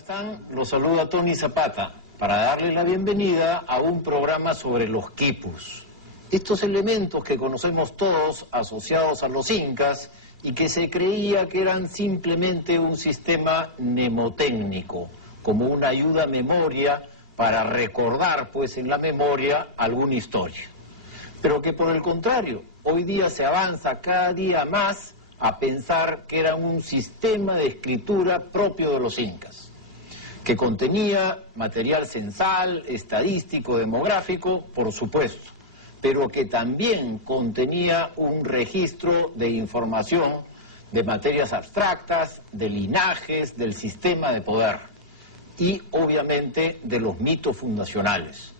están? Los saluda Tony Zapata para darles la bienvenida a un programa sobre los quipus. Estos elementos que conocemos todos asociados a los incas y que se creía que eran simplemente un sistema mnemotécnico, como una ayuda a memoria para recordar pues en la memoria alguna historia. Pero que por el contrario, hoy día se avanza cada día más a pensar que era un sistema de escritura propio de los incas, que contenía material censal, estadístico, demográfico, por supuesto, pero que también contenía un registro de información de materias abstractas, de linajes, del sistema de poder y obviamente de los mitos fundacionales.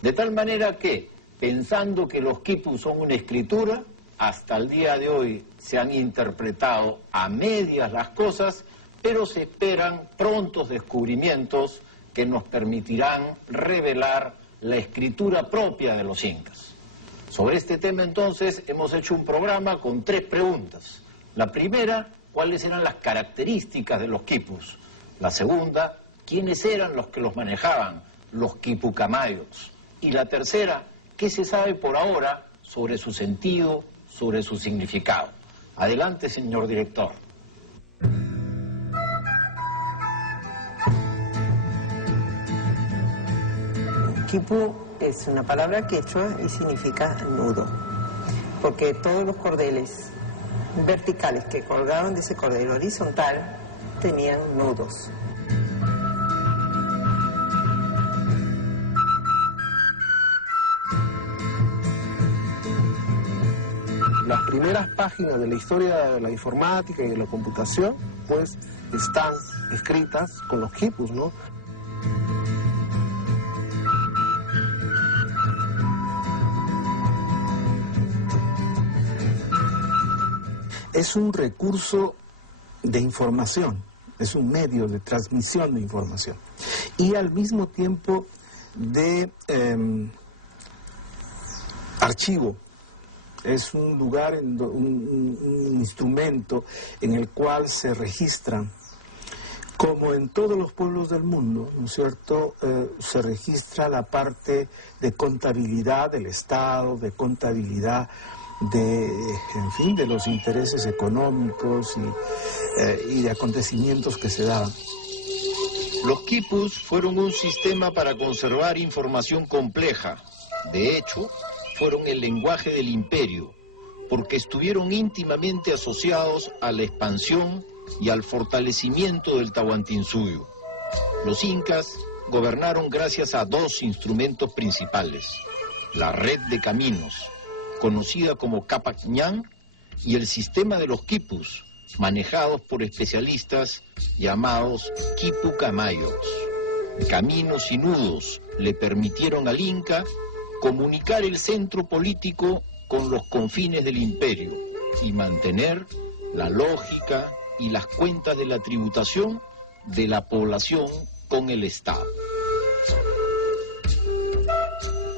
De tal manera que, pensando que los quipus son una escritura, hasta el día de hoy se han interpretado a medias las cosas, pero se esperan prontos descubrimientos que nos permitirán revelar la escritura propia de los incas. Sobre este tema entonces hemos hecho un programa con 3 preguntas. La primera, ¿cuáles eran las características de los quipus? La segunda, ¿quiénes eran los que los manejaban? Los quipucamayos. Y la tercera, ¿qué se sabe por ahora sobre su sentido, sobre su significado? Adelante, señor director. Quipu es una palabra quechua y significa nudo, porque todos los cordeles verticales que colgaban de ese cordel horizontal tenían nudos. Las primeras páginas de la historia de la informática y de la computación, pues, están escritas con los quipus, ¿no? Es un recurso de información, es un medio de transmisión de información y al mismo tiempo de archivo. Es un lugar, un instrumento en el cual se registran, como en todos los pueblos del mundo, ¿no es cierto?, se registra la parte de contabilidad del Estado, de contabilidad en fin, de los intereses económicos y de acontecimientos que se daban. Los quipus fueron un sistema para conservar información compleja. De hecho, fueron el lenguaje del imperio, porque estuvieron íntimamente asociados a la expansión y al fortalecimiento del Tahuantinsuyo. Los incas gobernaron gracias a 2 instrumentos principales: la red de caminos, conocida como Capac Ñan, y el sistema de los quipus, manejados por especialistas llamados quipucamayos. Caminos y nudos le permitieron al Inca comunicar el centro político con los confines del imperio y mantener la lógica y las cuentas de la tributación de la población con el Estado.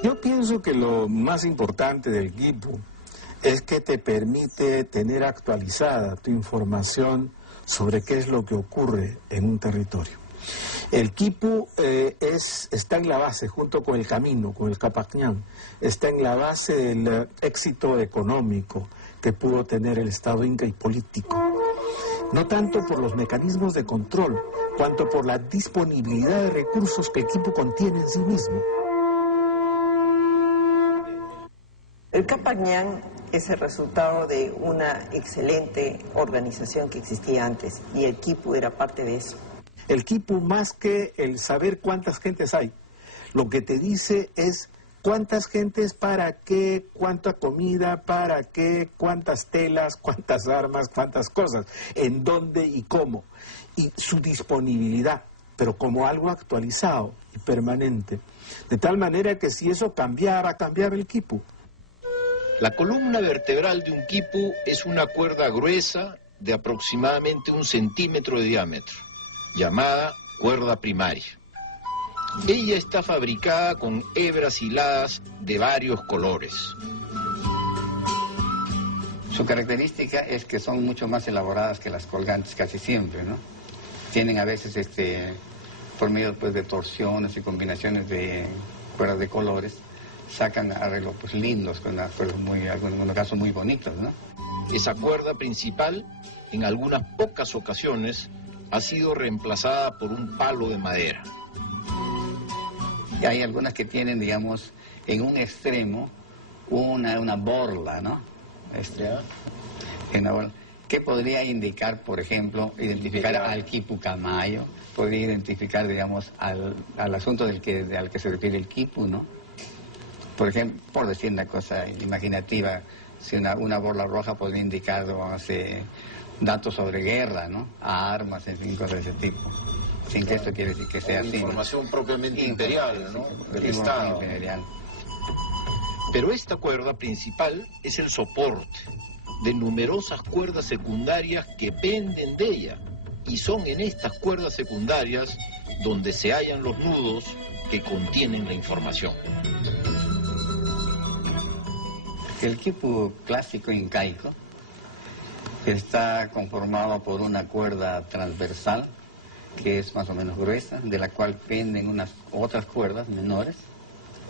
Yo pienso que lo más importante del quipu es que te permite tener actualizada tu información sobre qué es lo que ocurre en un territorio. El quipu está en la base, junto con el camino, con el Capac Ñan, está en la base del éxito económico que pudo tener el Estado inca y político. No tanto por los mecanismos de control, cuanto por la disponibilidad de recursos que el quipu contiene en sí mismo. El Capac Ñan es el resultado de una excelente organización que existía antes y el quipu era parte de eso. El quipu, más que el saber cuántas gentes hay, lo que te dice es cuántas gentes, para qué, cuánta comida, para qué, cuántas telas, cuántas armas, cuántas cosas, en dónde y cómo, y su disponibilidad, pero como algo actualizado y permanente, de tal manera que si eso cambiaba el quipu. La columna vertebral de un quipu es una cuerda gruesa de aproximadamente 1 centímetro de diámetro, llamada cuerda primaria. Ella está fabricada con hebras hiladas de varios colores. Su característica es que son mucho más elaboradas que las colgantes casi siempre, ¿no? Tienen a veces por medio pues, de torsiones y combinaciones de cuerdas de colores, sacan arreglos pues, lindos, con acuerdos muy, en algunos casos muy bonitos, ¿no? Esa cuerda principal, en algunas pocas ocasiones, ha sido reemplazada por un palo de madera. Y hay algunas que tienen, digamos, en un extremo una borla, ¿no? Una borla, que podría indicar, por ejemplo, identificar al quipu camayo, podría identificar, digamos, al asunto al que se refiere el quipu, ¿no? Por ejemplo, por decir una cosa imaginativa, si una borla roja podría indicar, vamos, datos sobre guerra, ¿no? A armas, en fin, cosas de ese tipo. Sin que esto quiere decir que sea así. Información propiamente imperial, ¿no? Del Estado. Imperial. Pero esta cuerda principal es el soporte de numerosas cuerdas secundarias que penden de ella. Y son en estas cuerdas secundarias donde se hallan los nudos que contienen la información. El quipu clásico incaico está conformado por una cuerda transversal que es más o menos gruesa, de la cual penden unas otras cuerdas menores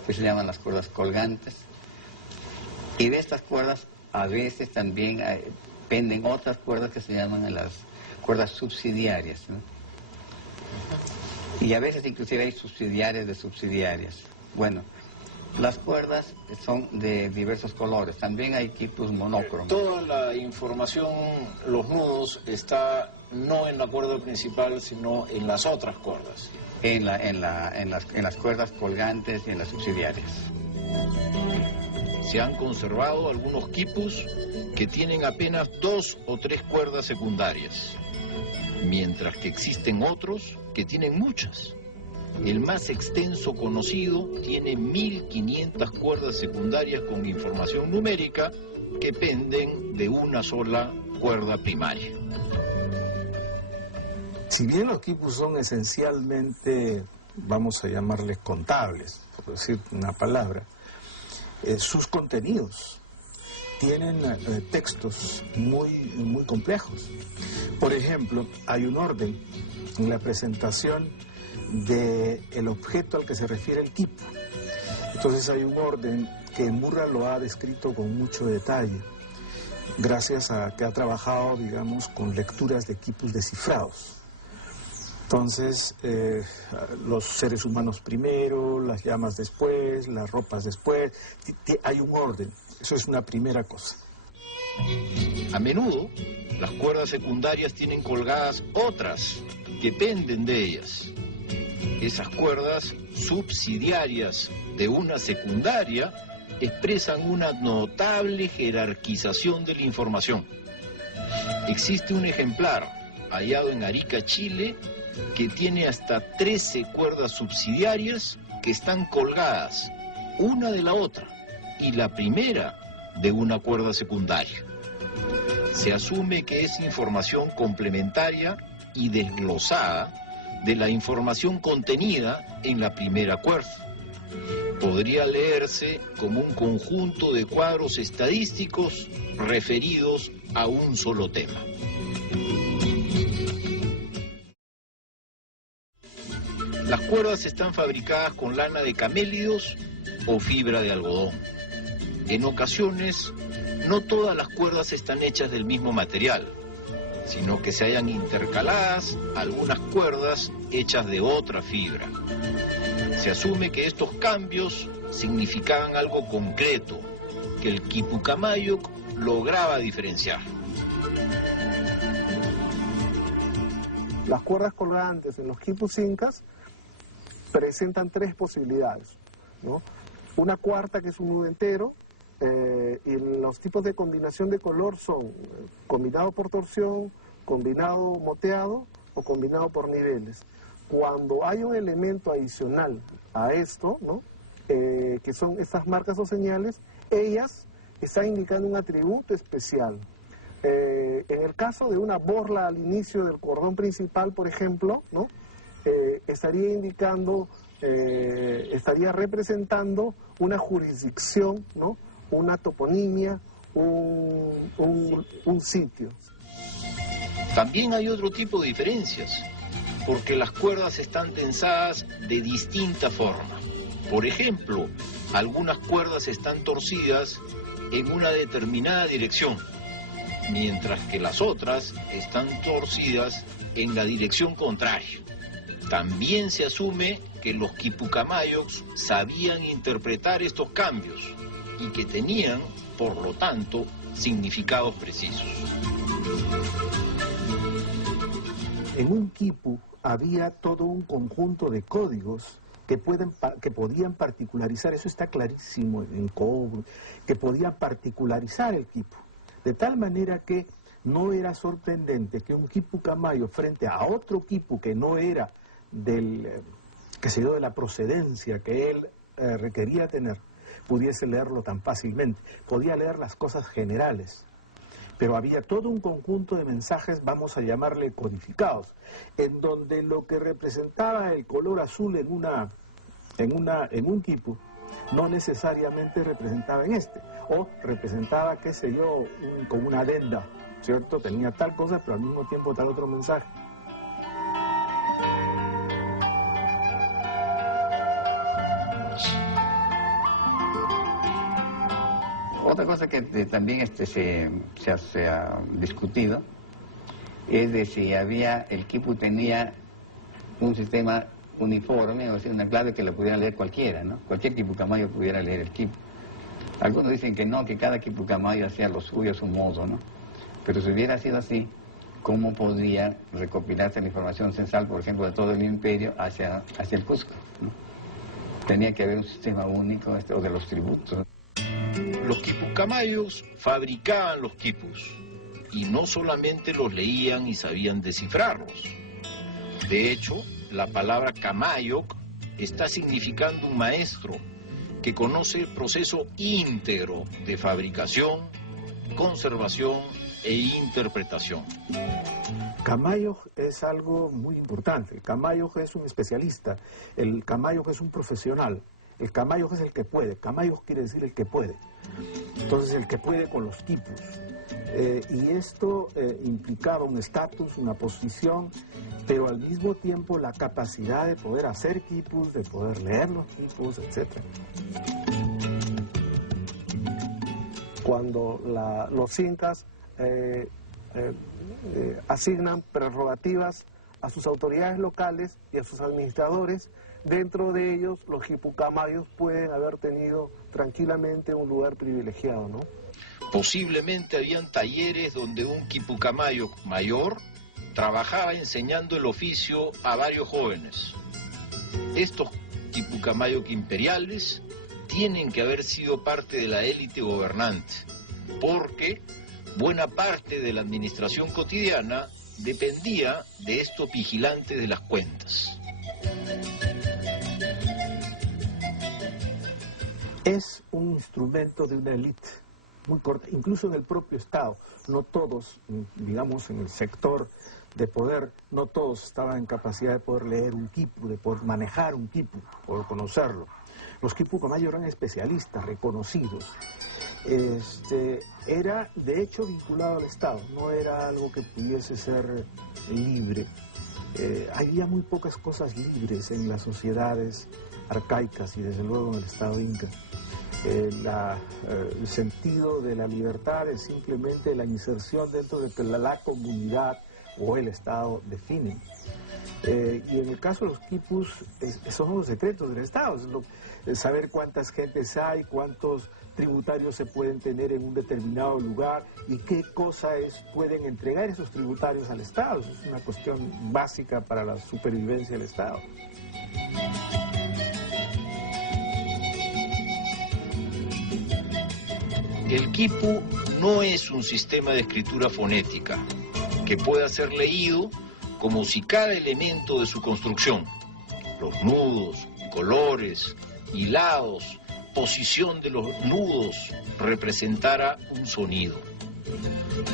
que se llaman las cuerdas colgantes, y de estas cuerdas a veces también penden otras cuerdas que se llaman las cuerdas subsidiarias, ¿no? Y a veces inclusive hay subsidiarias de subsidiarias. Bueno, las cuerdas son de diversos colores, también hay quipus monócromos. Toda la información, los nudos, está no en la cuerda principal, sino en las otras cuerdas. En las cuerdas colgantes y en las subsidiarias. Se han conservado algunos quipus que tienen apenas 2 o 3 cuerdas secundarias, mientras que existen otros que tienen muchas. El más extenso conocido tiene 1500 cuerdas secundarias con información numérica que penden de una sola cuerda primaria. Si bien los quipus son esencialmente, vamos a llamarles contables, por decir una palabra, sus contenidos tienen textos muy complejos. Por ejemplo, hay un orden en la presentación del objeto al que se refiere el quipu. Entonces hay un orden que Murra lo ha descrito con mucho detalle, gracias a que ha trabajado, digamos, con lecturas de quipus descifrados. Entonces, los seres humanos primero, las llamas después, las ropas después, hay un orden, eso es una primera cosa. A menudo, las cuerdas secundarias tienen colgadas otras que penden de ellas. Esas cuerdas subsidiarias de una secundaria expresan una notable jerarquización de la información. Existe un ejemplar hallado en Arica, Chile, que tiene hasta 13 cuerdas subsidiarias que están colgadas una de la otra y la primera de una cuerda secundaria. Se asume que es información complementaria y desglosada de la información contenida en la primera cuerda. Podría leerse como un conjunto de cuadros estadísticos referidos a un solo tema. Las cuerdas están fabricadas con lana de camélidos o fibra de algodón. En ocasiones, no todas las cuerdas están hechas del mismo material, sino que se hallan intercaladas algunas cuerdas hechas de otra fibra. Se asume que estos cambios significaban algo concreto, que el quipu camayo lograba diferenciar. Las cuerdas colgantes en los quipus incas presentan 3 posibilidades, ¿no? Una cuarta, que es un nudo entero, y los tipos de combinación de color son combinado por torsión, combinado moteado o combinado por niveles. Cuando hay un elemento adicional a esto, ¿no? Que son estas marcas o señales, ellas están indicando un atributo especial. En el caso de una borla al inicio del cordón principal, por ejemplo, ¿no? Estaría indicando, estaría representando una jurisdicción, ¿no? Una toponimia, un sitio. También hay otro tipo de diferencias. porque las cuerdas están tensadas de distinta forma. Por ejemplo, algunas cuerdas están torcidas en una determinada dirección, mientras que las otras están torcidas en la dirección contraria. También se asume que los quipucamayocs sabían interpretar estos cambios y que tenían, por lo tanto, significados precisos. En un quipu había todo un conjunto de códigos que podían particularizar, eso está clarísimo en Cobo, que podían particularizar el quipu. De tal manera que no era sorprendente que un quipucamayo frente a otro quipu que no era de la procedencia que él requería tener, pudiese leerlo tan fácilmente. Podía leer las cosas generales, pero había todo un conjunto de mensajes, vamos a llamarle codificados, en donde lo que representaba el color azul en un quipu no necesariamente representaba en este, o representaba, qué sé yo, como una adenda, ¿cierto? Tenía tal cosa, pero al mismo tiempo tal otro mensaje. Otra cosa que también se ha discutido es de si el quipu tenía un sistema uniforme, o sea, una clave que lo pudiera leer cualquiera, ¿no? Cualquier quipucamayo pudiera leer el quipu. Algunos dicen que no, que cada quipucamayo hacía lo suyo a su modo, ¿no? Pero si hubiera sido así, ¿cómo podría recopilarse la información censal, por ejemplo, de todo el imperio hacia el Cusco, ¿no? Tenía que haber un sistema único o de los tributos. Los quipucamayos fabricaban los quipus y no solamente los leían y sabían descifrarlos. De hecho, la palabra camayoc está significando un maestro que conoce el proceso íntegro de fabricación, conservación e interpretación. Camayoc es algo muy importante. El Camayoc es un especialista, el Camayoc es un profesional. El Camayoc es el que puede. Camayoc quiere decir el que puede. Entonces, el que puede con los quipus. Y esto implicaba un estatus, una posición, pero al mismo tiempo la capacidad de poder hacer quipus, de poder leer los quipus, etc. Cuando los incas asignan prerrogativas a sus autoridades locales y a sus administradores, dentro de ellos los quipucamayos pueden haber tenido tranquilamente un lugar privilegiado, ¿no? Posiblemente habían talleres donde un quipucamayo mayor trabajaba enseñando el oficio a varios jóvenes. Estos quipucamayos imperiales tienen que haber sido parte de la élite gobernante, porque buena parte de la administración cotidiana dependía de estos vigilantes de las cuentas. Es un instrumento de una élite muy corta, incluso en el propio Estado. No todos, digamos, en el sector de poder, no todos estaban en capacidad de poder leer un quipu, de poder manejar un quipu, poder conocerlo. Los quipucamayos eran especialistas, reconocidos. Era, de hecho, vinculado al Estado, no era algo que pudiese ser libre. Había muy pocas cosas libres en las sociedades arcaicas y desde luego en el Estado inca. El sentido de la libertad es simplemente la inserción dentro de que la comunidad o el Estado definen. Y en el caso de los quipus, son los secretos del Estado, es saber cuántas gentes hay, cuántos tributarios se pueden tener en un determinado lugar y qué cosas pueden entregar esos tributarios al Estado. Eso es una cuestión básica para la supervivencia del Estado. El quipu no es un sistema de escritura fonética que pueda ser leído como si cada elemento de su construcción, los nudos, colores, hilados, posición de los nudos, representara un sonido.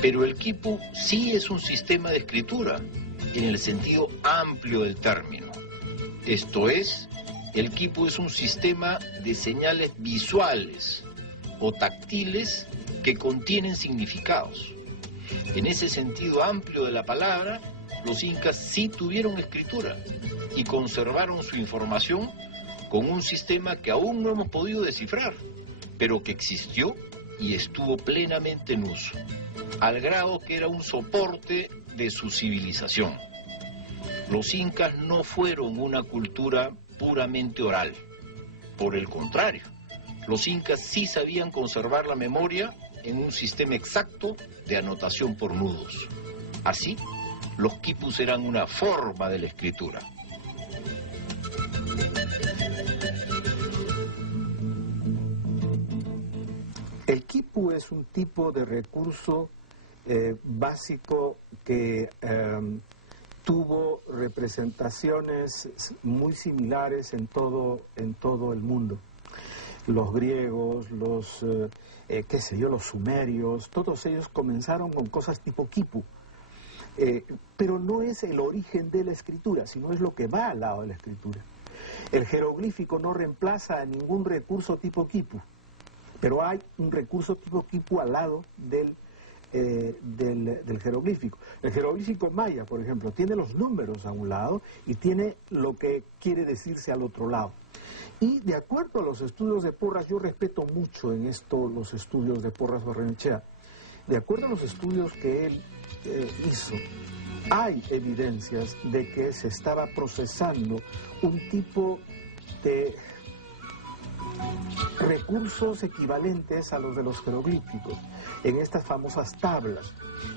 Pero el quipu sí es un sistema de escritura en el sentido amplio del término. Esto es, el quipu es un sistema de señales visuales o táctiles que contienen significados. En ese sentido amplio de la palabra, los incas sí tuvieron escritura y conservaron su información con un sistema que aún no hemos podido descifrar, pero que existió y estuvo plenamente en uso, al grado que era un soporte de su civilización. Los incas no fueron una cultura puramente oral. Por el contrario, los incas sí sabían conservar la memoria en un sistema exacto de anotación por nudos. Así, los quipus eran una forma de la escritura. El quipu es un tipo de recurso básico que tuvo representaciones muy similares en todo el mundo. Los griegos, los sumerios, todos ellos comenzaron con cosas tipo quipu. Pero no es el origen de la escritura, sino es lo que va al lado de la escritura. El jeroglífico no reemplaza a ningún recurso tipo quipu, pero hay un recurso tipo quipu al lado del jeroglífico. El jeroglífico maya, por ejemplo, tiene los números a un lado y tiene lo que quiere decirse al otro lado. Y de acuerdo a los estudios de Porras, yo respeto mucho en esto los estudios de Porras Barrenechea, de acuerdo a los estudios que él hizo, hay evidencias de que se estaba procesando un tipo de recursos equivalentes a los de los jeroglíficos en estas famosas tablas.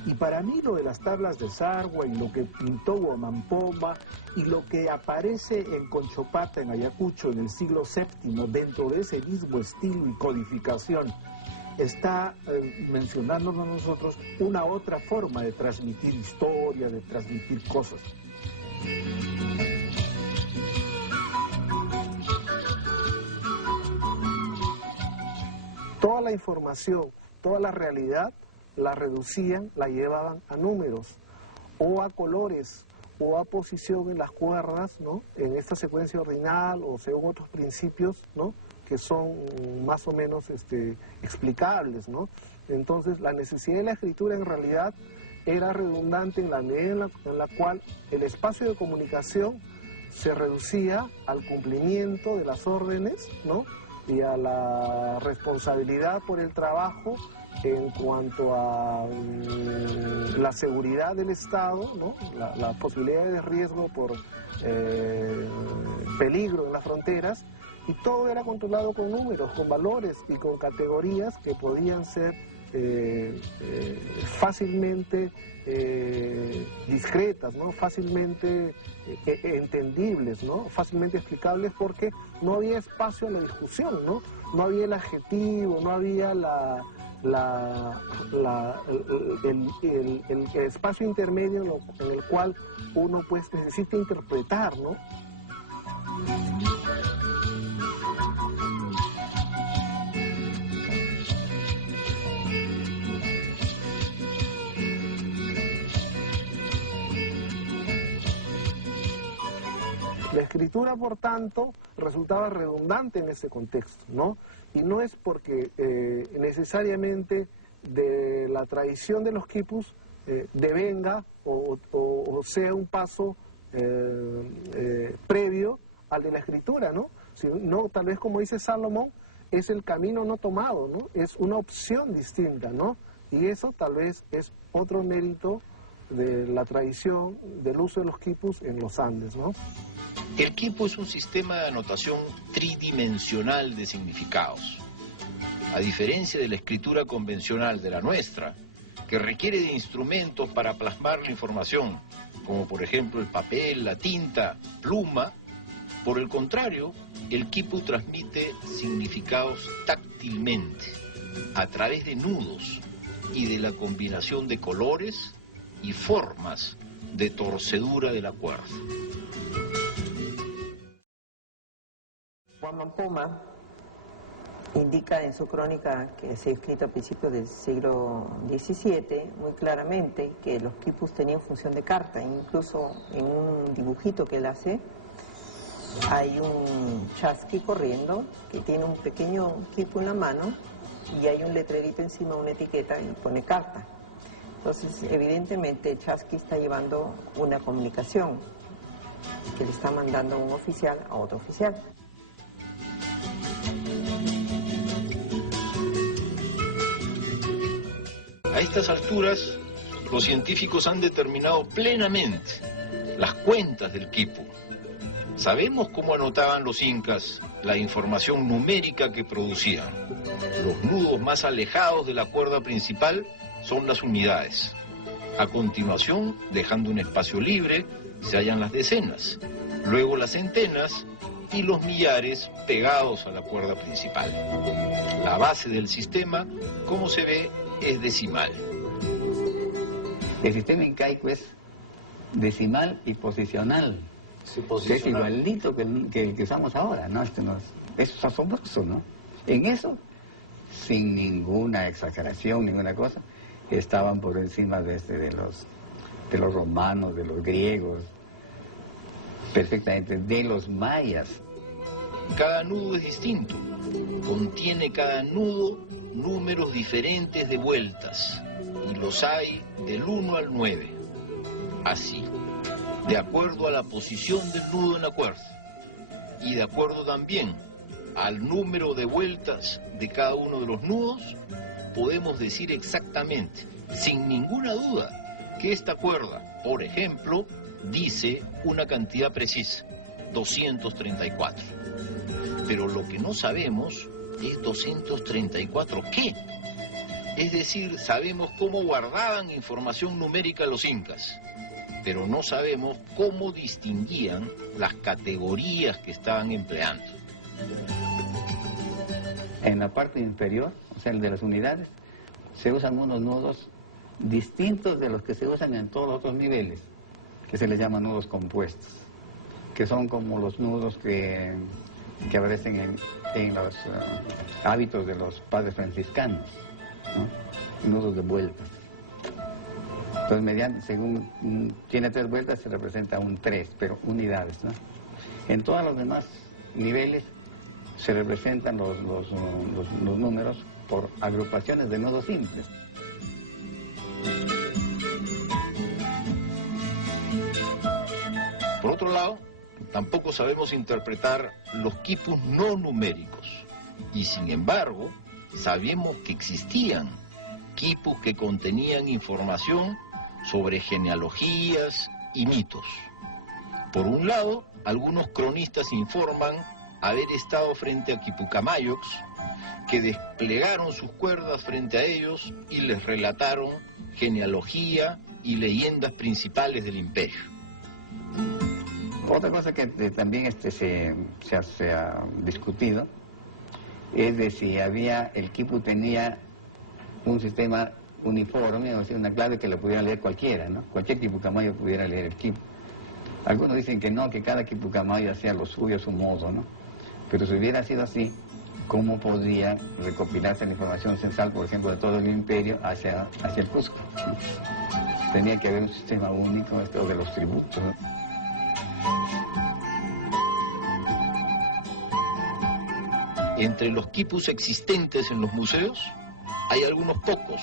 Y para mí lo de las tablas de Sarwa y lo que pintó Huamampoma y lo que aparece en Conchopata, en Ayacucho, en el siglo VII, dentro de ese mismo estilo y codificación, está mencionándonos a nosotros una otra forma de transmitir historia, de transmitir cosas. Toda la información, toda la realidad la reducían, la llevaban a números o a colores o a posición en las cuerdas, ¿no?, en esta secuencia ordinal o según otros principios, ¿no?, que son más o menos explicables, ¿no? Entonces, la necesidad de la escritura en realidad era redundante en la medida en la cual el espacio de comunicación se reducía al cumplimiento de las órdenes, ¿no?, y a la responsabilidad por el trabajo en cuanto a la seguridad del Estado, ¿no?, la posibilidad de riesgo por peligro en las fronteras, y todo era controlado con números, con valores y con categorías que podían ser fácilmente discretas, ¿no?, fácilmente entendibles, ¿no?, fácilmente explicables, porque no había espacio a la discusión, ¿no? No había el adjetivo, no había el espacio intermedio en el cual uno pues necesita interpretar, ¿no? La escritura, por tanto, resultaba redundante en ese contexto, ¿no? Y no es porque necesariamente de la tradición de los quipus devenga o sea un paso previo al de la escritura, ¿no? Sino, tal vez, como dice Salomón, es el camino no tomado, ¿no? Es una opción distinta, ¿no? Y eso tal vez es otro mérito de la tradición del uso de los quipus en los Andes, ¿no? El quipu es un sistema de anotación tridimensional de significados. A diferencia de la escritura convencional de la nuestra, que requiere de instrumentos para plasmar la información, como por ejemplo el papel, la tinta, pluma, por el contrario, el quipu transmite significados táctilmente, a través de nudos y de la combinación de colores y formas de torcedura de la cuerda. Huamampoma indica en su crónica, que se ha escrito a principios del siglo XVII, muy claramente que los quipus tenían función de carta. Incluso en un dibujito que él hace, hay un chasqui corriendo que tiene un pequeño quipu en la mano y hay un letrerito encima, una etiqueta, y pone carta. Entonces, evidentemente, Chasqui está llevando una comunicación que le está mandando un oficial a otro oficial. A estas alturas, los científicos han determinado plenamente las cuentas del quipu. Sabemos cómo anotaban los incas la información numérica que producían. Los nudos más alejados de la cuerda principal son las unidades. A continuación, dejando un espacio libre, se hallan las decenas, luego las centenas y los millares pegados a la cuerda principal. La base del sistema, como se ve, es decimal. El sistema incaico es decimal y posicional. Sí, que es igualito que el que usamos ahora, ¿no? Eso es asombroso, ¿no? En eso, sin ninguna exageración, ninguna cosa, estaban por encima de los romanos, de los griegos, perfectamente, de los mayas. Cada nudo es distinto. Contiene cada nudo números diferentes de vueltas, y los hay del 1 al 9. Así, de acuerdo a la posición del nudo en la cuerda, y de acuerdo también al número de vueltas de cada uno de los nudos, podemos decir exactamente, sin ninguna duda, que esta cuerda, por ejemplo, dice una cantidad precisa, 234. Pero lo que no sabemos es 234 ¿qué? Es decir, sabemos cómo guardaban información numérica los incas, pero no sabemos cómo distinguían las categorías que estaban empleando. En la parte inferior, o sea, el de las unidades, se usan unos nudos distintos de los que se usan en todos los otros niveles, que se les llaman nudos compuestos, que son como los nudos que aparecen en los hábitos de los padres franciscanos, ¿no? Nudos de vueltas. Entonces, según tiene 3 vueltas, se representa un 3, pero unidades, ¿no? En todos los demás niveles se representan los números por agrupaciones de nudos simples. Por otro lado, tampoco sabemos interpretar los quipus no numéricos, y sin embargo, sabemos que existían quipus que contenían información sobre genealogías y mitos. Por un lado, algunos cronistas informan haber estado frente a quipucamayox, que desplegaron sus cuerdas frente a ellos y les relataron genealogía y leyendas principales del imperio. Otra cosa que también se ha discutido es de si el quipu tenía un sistema uniforme, o sea, una clave que lo pudiera leer cualquiera, ¿no? Cualquier quipucamayo pudiera leer el quipu. Algunos dicen que no, que cada quipucamayo hacía lo suyo a su modo, ¿no? Pero si hubiera sido así, ¿cómo podría recopilarse la información censal, por ejemplo, de todo el imperio hacia el Cusco? Tenía que haber un sistema único, esto de los tributos, ¿no? Entre los quipus existentes en los museos, hay algunos pocos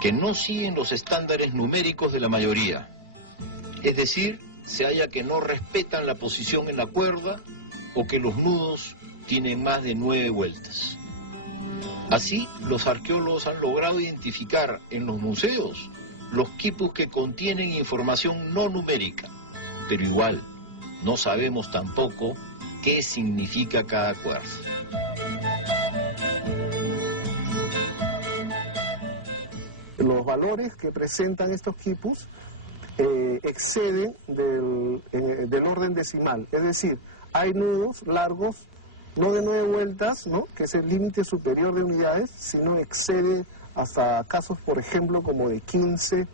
que no siguen los estándares numéricos de la mayoría. Es decir, se halla que no respetan la posición en la cuerda o que los nudos tienen más de 9 vueltas. Así, los arqueólogos han logrado identificar en los museos los quipus que contienen información no numérica, pero igual, no sabemos tampoco qué significa cada cuerda. Los valores que presentan estos quipus exceden del orden decimal, es decir, hay nudos largos, no de 9 vueltas, ¿no?, que es el límite superior de unidades, sino excede hasta casos, por ejemplo, como de 15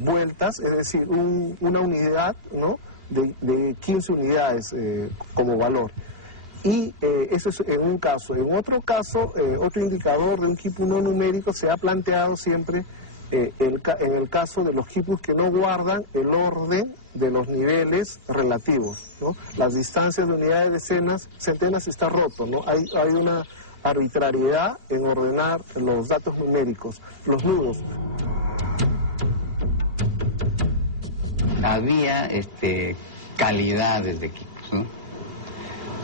vueltas, es decir, una unidad, ¿no?, de 15 unidades como valor. Y eso es en un caso. En otro caso, otro indicador de un quipu no numérico se ha planteado siempre en el caso de los quipus que no guardan el orden de los niveles relativos, ¿no? Las distancias de unidades, decenas, centenas está roto, ¿no? Hay una arbitrariedad en ordenar los datos numéricos, los nudos. había calidades de equipos, ¿no?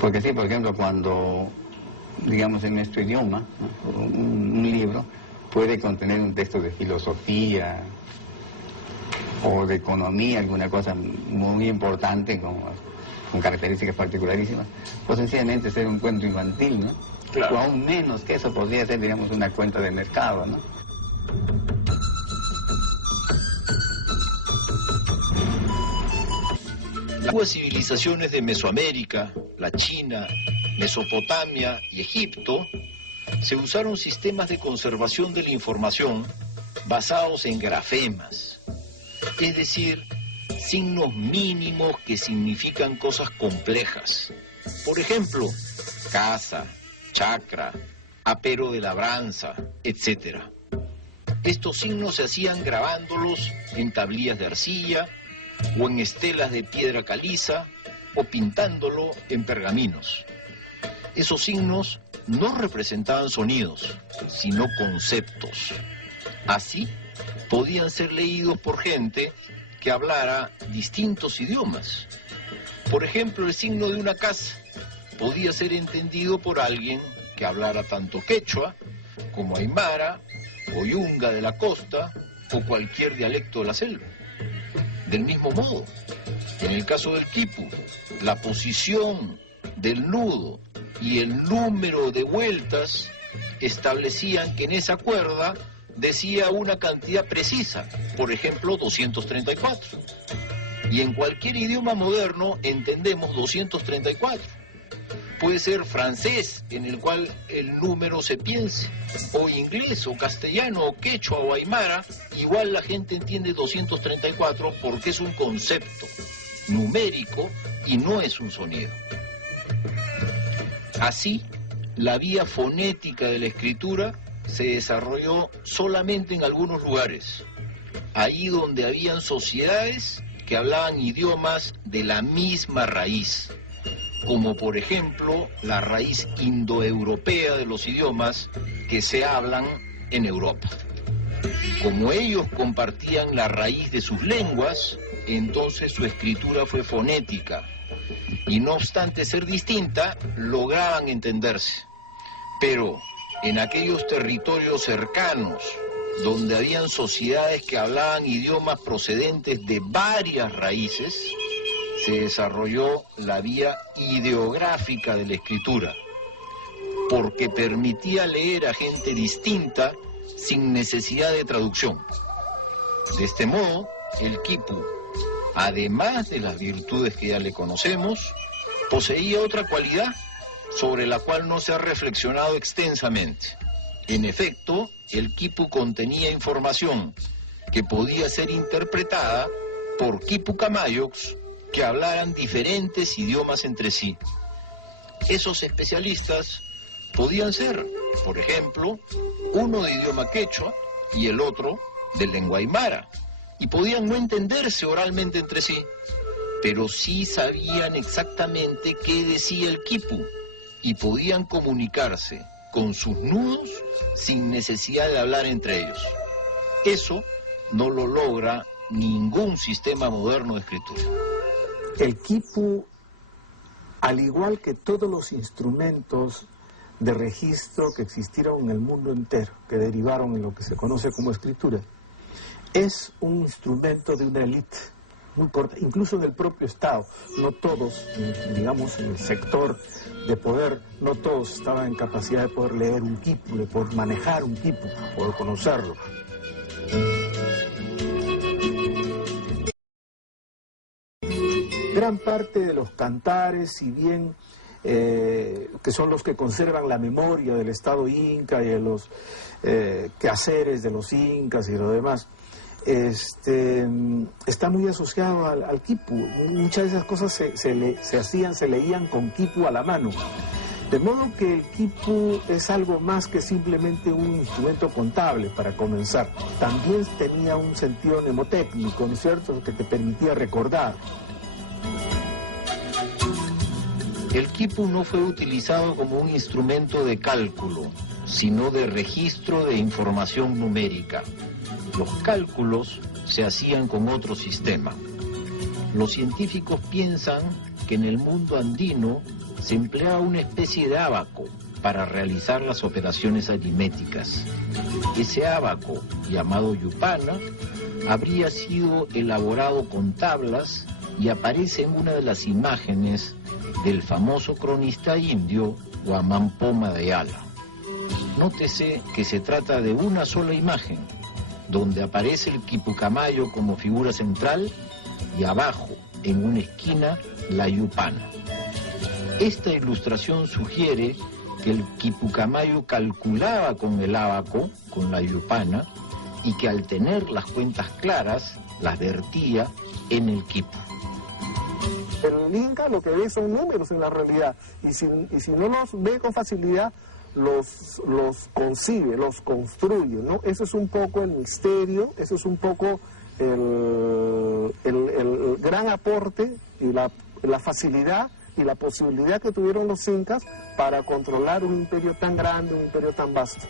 Porque sí, por ejemplo, cuando, digamos, en nuestro idioma, ¿no? un libro puede contener un texto de filosofía o de economía, alguna cosa muy importante con características particularísimas, o sencillamente ser un cuento infantil, ¿no? Claro. O aún menos que eso podría ser, digamos, una cuenta de mercado, ¿no? Las antiguas civilizaciones de Mesoamérica, la China, Mesopotamia y Egipto, se usaron sistemas de conservación de la información basados en grafemas, es decir, signos mínimos que significan cosas complejas. Por ejemplo, casa, chacra, apero de labranza, etc. Estos signos se hacían grabándolos en tablillas de arcilla o en estelas de piedra caliza o pintándolo en pergaminos. Esos signos no representaban sonidos, sino conceptos. Así, podían ser leídos por gente que hablara distintos idiomas. Por ejemplo, el signo de una casa podía ser entendido por alguien que hablara tanto quechua como aymara o yunga de la costa o cualquier dialecto de la selva. Del mismo modo, en el caso del quipu, la posición del nudo y el número de vueltas establecían que en esa cuerda decía una cantidad precisa, por ejemplo 234. Y en cualquier idioma moderno entendemos 234. Puede ser francés, en el cual el número se piense, o inglés, o castellano, o quechua, o aymara, igual la gente entiende 234 porque es un concepto numérico y no es un sonido. Así, la vía fonética de la escritura se desarrolló solamente en algunos lugares, ahí donde habían sociedades que hablaban idiomas de la misma raíz, como por ejemplo la raíz indoeuropea de los idiomas que se hablan en Europa. Como ellos compartían la raíz de sus lenguas, entonces su escritura fue fonética, y no obstante ser distinta, lograban entenderse. Pero en aquellos territorios cercanos, donde habían sociedades que hablaban idiomas procedentes de varias raíces, se desarrolló la vía ideográfica de la escritura, porque permitía leer a gente distinta sin necesidad de traducción. De este modo, el quipu, además de las virtudes que ya le conocemos, poseía otra cualidad sobre la cual no se ha reflexionado extensamente. En efecto, el quipu contenía información que podía ser interpretada por quipucamayocs que hablaran diferentes idiomas entre sí. Esos especialistas podían ser, por ejemplo, uno de idioma quechua y el otro de lengua aymara, y podían no entenderse oralmente entre sí, pero sí sabían exactamente qué decía el quipu y podían comunicarse con sus nudos sin necesidad de hablar entre ellos. Eso no lo logra ningún sistema moderno de escritura. El quipu, al igual que todos los instrumentos de registro que existieron en el mundo entero, que derivaron en lo que se conoce como escritura, es un instrumento de una élite muy corta, incluso del propio Estado. No todos, digamos, en el sector de poder, no todos estaban en capacidad de poder leer un quipu, de poder manejar un quipu, de poder conocerlo. Gran parte de los cantares, si bien que son los que conservan la memoria del Estado inca y de los quehaceres de los incas y lo demás, está muy asociado al quipu. Muchas de esas cosas se leían con quipu a la mano. De modo que el quipu es algo más que simplemente un instrumento contable para comenzar. También tenía un sentido mnemotécnico, ¿no es cierto?, que te permitía recordar. El quipu no fue utilizado como un instrumento de cálculo, sino de registro de información numérica. Los cálculos se hacían con otro sistema. los científicos piensan que en el mundo andino se empleaba una especie de ábaco para realizar las operaciones aritméticas. Ese ábaco, llamado yupana, habría sido elaborado con tablas y aparece en una de las imágenes del famoso cronista indio Guamán Poma de Ayala. Nótese que se trata de una sola imagen, donde aparece el quipucamayo como figura central y abajo, en una esquina, la yupana. Esta ilustración sugiere que el quipucamayo calculaba con el ábaco, con la yupana, y que al tener las cuentas claras, las vertía en el quipu. El Inca lo que ve son números en la realidad, y si no los ve con facilidad, los concibe, los construye, ¿no? Eso es un poco el misterio, eso es un poco el gran aporte y la facilidad y la posibilidad que tuvieron los incas para controlar un imperio tan grande, un imperio tan vasto.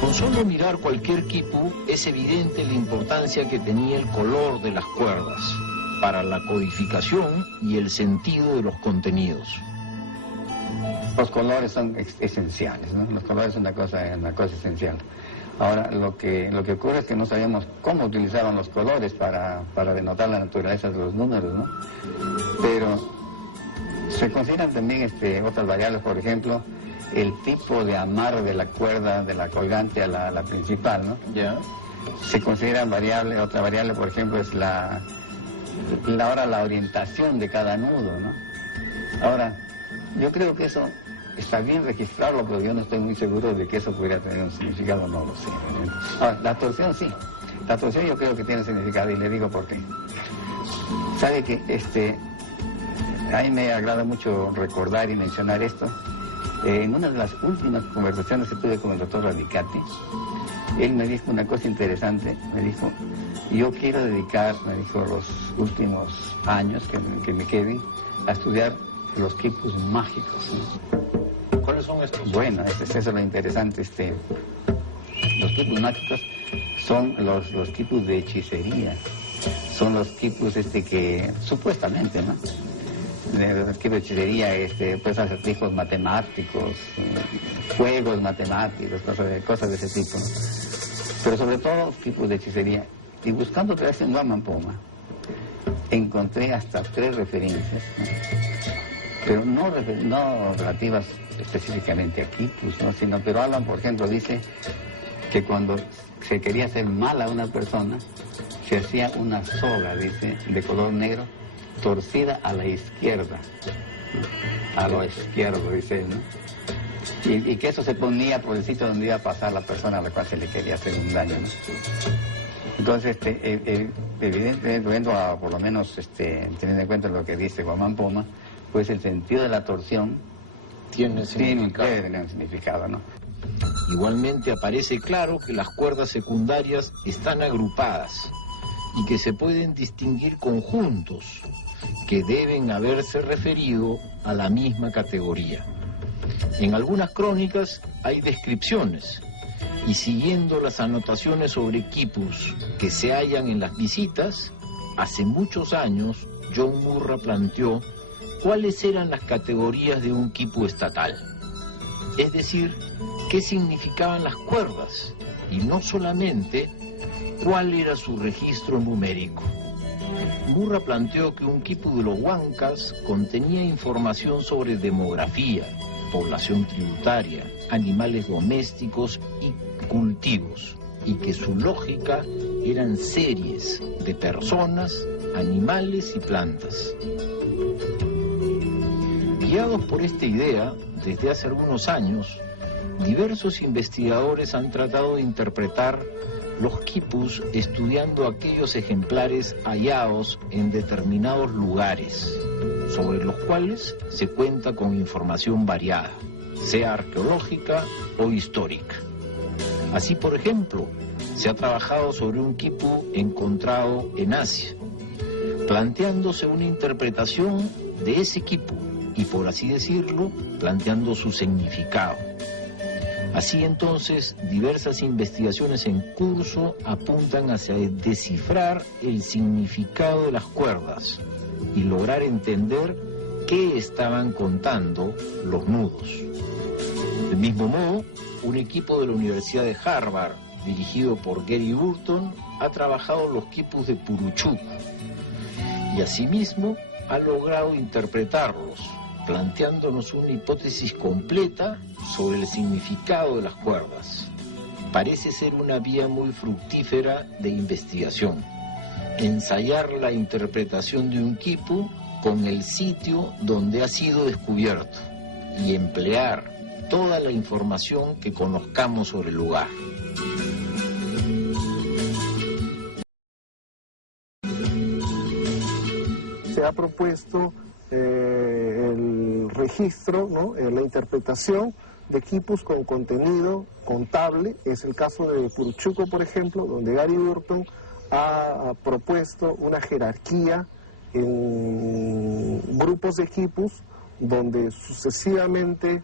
Con solo mirar cualquier quipu es evidente la importancia que tenía el color de las cuerdas para la codificación y el sentido de los contenidos. Los colores son esenciales, ¿no? Los colores son una cosa esencial. Ahora, lo que ocurre es que no sabíamos cómo utilizaban los colores para denotar la naturaleza de los números, ¿no? Pero se consideran también otras variables, por ejemplo, el tipo de amarre de la cuerda de la colgante a la principal, ¿no? Ya. Se consideran variable, otra variable, por ejemplo, es la orientación de cada nudo, ¿no? Ahora, yo creo que eso está bien registrarlo, pero yo no estoy muy seguro de que eso pudiera tener un significado, no lo sé. Ahora, la torsión sí. La torsión yo creo que tiene significado y le digo por qué. Sabe que a mí me agrada mucho recordar y mencionar esto. En una de las últimas conversaciones que tuve con el doctor Radicati, él me dijo una cosa interesante. Me dijo, yo quiero dedicar, me dijo, los últimos años que me queden a estudiar los quipus mágicos, ¿no? ¿Cuáles son estos? Bueno, eso es lo interesante. Los quipus mágicos son los quipus de hechicería. Son los quipus que, supuestamente, ¿no? Los quipus de hechicería, pues acertijos matemáticos, juegos matemáticos, cosas de ese tipo, ¿no? Pero sobre todo quipus de hechicería. Y buscando otra vez en Guamán Poma, encontré hasta 3 referencias, ¿no? Pero no relativas específicamente a quipus, ¿no? Pero Alan, por ejemplo, dice que cuando se quería hacer mal a una persona, se hacía una soga, dice, de color negro, torcida a la izquierda, ¿no? A lo izquierdo, dice él, ¿no? Y que eso se ponía por el sitio donde iba a pasar la persona a la cual se le quería hacer un daño, ¿no? Entonces, evidentemente, por lo menos teniendo en cuenta lo que dice Guamán Poma, pues el sentido de la torsión tiene un significado, ¿no? Igualmente aparece claro que las cuerdas secundarias están agrupadas y que se pueden distinguir conjuntos que deben haberse referido a la misma categoría. En algunas crónicas hay descripciones, y siguiendo las anotaciones sobre quipus que se hallan en las visitas, hace muchos años John Murra planteó cuáles eran las categorías de un quipu estatal, es decir, qué significaban las cuerdas, y no solamente cuál era su registro numérico. Murra planteó que un quipu de los Huancas contenía información sobre demografía, población tributaria, animales domésticos y cultivos, y que su lógica eran series de personas, animales y plantas. Guiados por esta idea, desde hace algunos años, diversos investigadores han tratado de interpretar los quipus estudiando aquellos ejemplares hallados en determinados lugares, sobre los cuales se cuenta con información variada, sea arqueológica o histórica. Así, por ejemplo, se ha trabajado sobre un quipu encontrado en Asia, planteándose una interpretación de ese quipu y, por así decirlo, planteando su significado. Así entonces, diversas investigaciones en curso apuntan hacia descifrar el significado de las cuerdas y lograr entender qué estaban contando los nudos. Del mismo modo, un equipo de la Universidad de Harvard, dirigido por Gary Burton, ha trabajado los quipus de Puruchuco y asimismo ha logrado interpretarlos, planteándonos una hipótesis completa sobre el significado de las cuerdas. Parece ser una vía muy fructífera de investigación, ensayar la interpretación de un quipu con el sitio donde ha sido descubierto y emplear toda la información que conozcamos sobre el lugar. Se ha propuesto el registro, ¿no? La interpretación de quipus con contenido contable. Es el caso de Puruchuco, por ejemplo, donde Gary Burton ha propuesto una jerarquía en grupos de quipus donde sucesivamente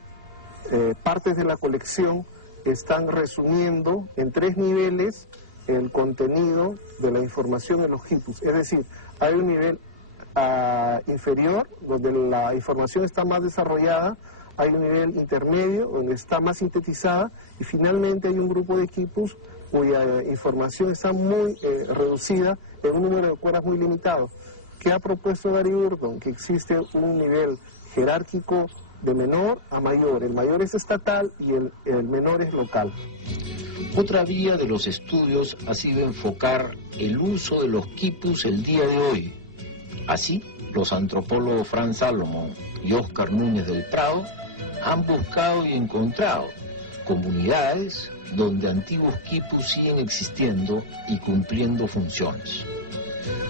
partes de la colección están resumiendo en 3 niveles el contenido de la información en los quipus. Es decir, hay un nivel inferior, donde la información está más desarrollada, hay un nivel intermedio, donde está más sintetizada, y finalmente hay un grupo de quipus cuya información está muy reducida en un número de cuerdas muy limitado. ¿Qué ha propuesto Gary Burton? Que existe un nivel jerárquico de menor a mayor. El mayor es estatal y el menor es local. Otra vía de los estudios ha sido enfocar el uso de los quipus el día de hoy. Así, los antropólogos Franz Salomon y Óscar Núñez del Prado han buscado y encontrado comunidades donde antiguos quipus siguen existiendo y cumpliendo funciones.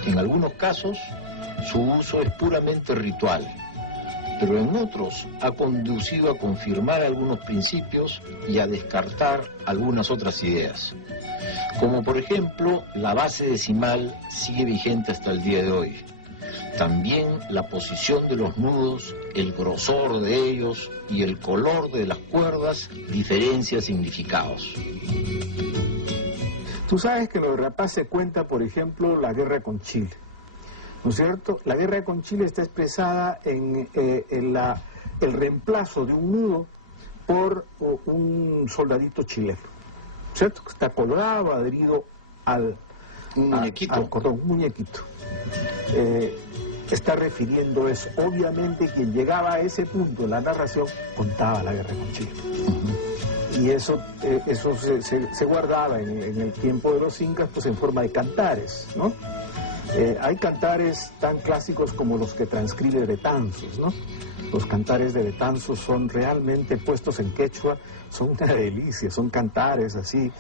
En algunos casos, su uso es puramente ritual, pero en otros ha conducido a confirmar algunos principios y a descartar algunas otras ideas. Como por ejemplo, la base decimal sigue vigente hasta el día de hoy. También la posición de los nudos, el grosor de ellos y el color de las cuerdas diferencia significados. Tú sabes que en lo de Rapaz se cuenta, por ejemplo, la guerra con Chile, ¿no es cierto? La guerra con Chile está expresada en el reemplazo de un nudo por un soldadito chileno, ¿cierto? Que está colgado, adherido al cordón, un muñequito. Está refiriendo eso. Obviamente quien llegaba a ese punto en la narración contaba la guerra con Chile. Y eso se guardaba en el tiempo de los incas pues en forma de cantares, ¿no? Hay cantares tan clásicos como los que transcribe Betanzos, ¿no? Los cantares de Betanzos son realmente puestos en quechua, son una delicia, son cantares así,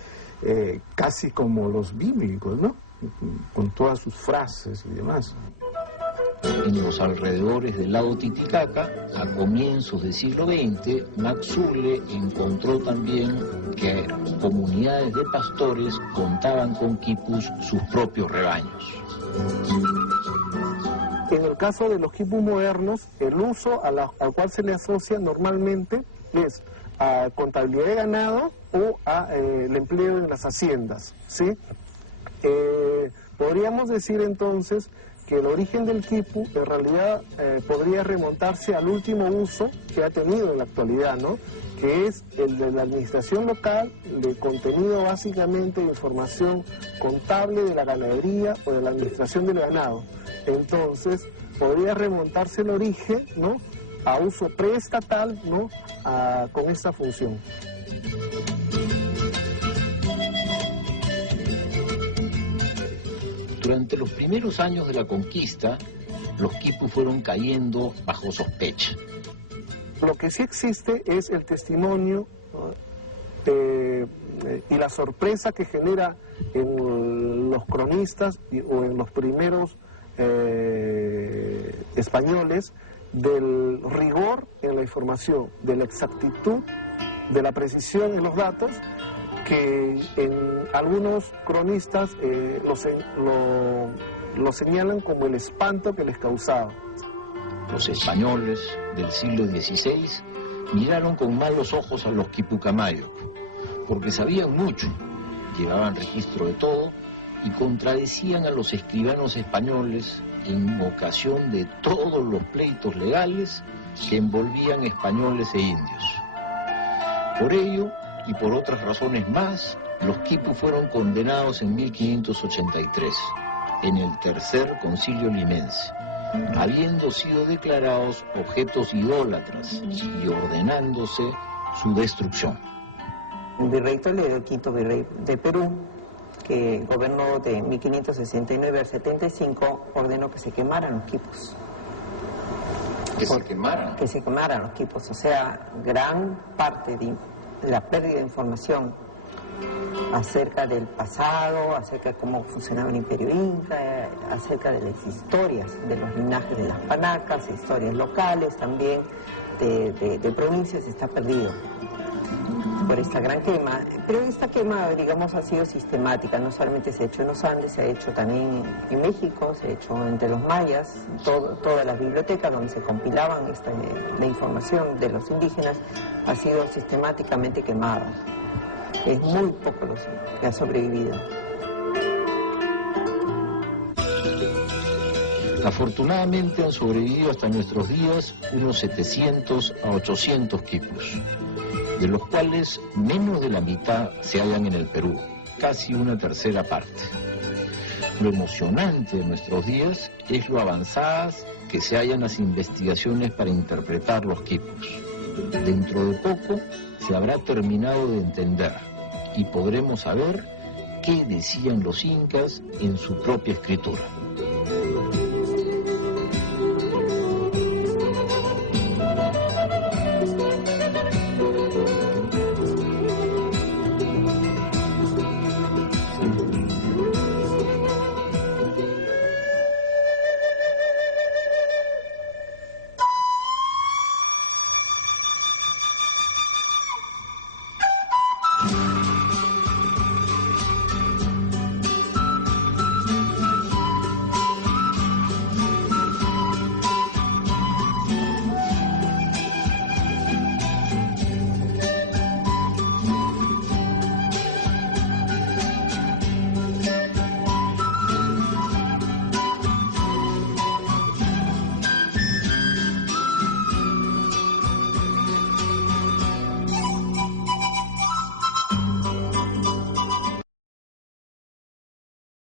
casi como los bíblicos, ¿no? Con todas sus frases y demás. En los alrededores del lago Titicaca, a comienzos del siglo XX, Max Zurle encontró también que comunidades de pastores contaban con quipus sus propios rebaños. En el caso de los quipus modernos, el uso al cual se le asocia normalmente es a contabilidad de ganado o el empleo en las haciendas, ¿sí? Podríamos decir entonces que el origen del quipu en realidad podría remontarse al último uso que ha tenido en la actualidad, ¿no? Que es el de la administración local, de contenido básicamente de información contable de la ganadería o de la administración del ganado. Entonces, podría remontarse el origen, ¿no?, a uso preestatal, ¿no?, con esta función. Durante los primeros años de la conquista, los quipus fueron cayendo bajo sospecha. Lo que sí existe es el testimonio y la sorpresa que genera en los cronistas o en los primeros españoles del rigor en la información, de la exactitud, de la precisión en los datos, que en algunos cronistas lo señalan como el espanto que les causaba. Los españoles del siglo XVI miraron con malos ojos a los quipucamayos, porque sabían mucho, llevaban registro de todo y contradecían a los escribanos españoles en ocasión de todos los pleitos legales que envolvían españoles e indios. Por ello, y por otras razones más, los quipus fueron condenados en 1583, en el Tercer Concilio Limense, habiendo sido declarados objetos idólatras y ordenándose su destrucción. El virrey Toledo, el quinto virrey de Perú, que gobernó de 1569 al 75, ordenó que se quemaran los quipus. ¿Que se quemaran? Que se quemaran los quipus, o sea, gran parte de la pérdida de información acerca del pasado, acerca de cómo funcionaba el Imperio Inca, acerca de las historias de los linajes de las panacas, historias locales también de provincias, está perdido por esta gran quema. Pero esta quema, digamos, ha sido sistemática, no solamente se ha hecho en los Andes, se ha hecho también en México, se ha hecho entre los mayas, todas las bibliotecas donde se compilaban la información de los indígenas ha sido sistemáticamente quemada. Es muy poco los que ha sobrevivido. Afortunadamente han sobrevivido hasta nuestros días unos 700 a 800 quipus, de los cuales menos de la mitad se hallan en el Perú, casi una tercera parte. Lo emocionante de nuestros días es lo avanzadas que se hallan las investigaciones para interpretar los quipus. Dentro de poco se habrá terminado de entender y podremos saber qué decían los incas en su propia escritura.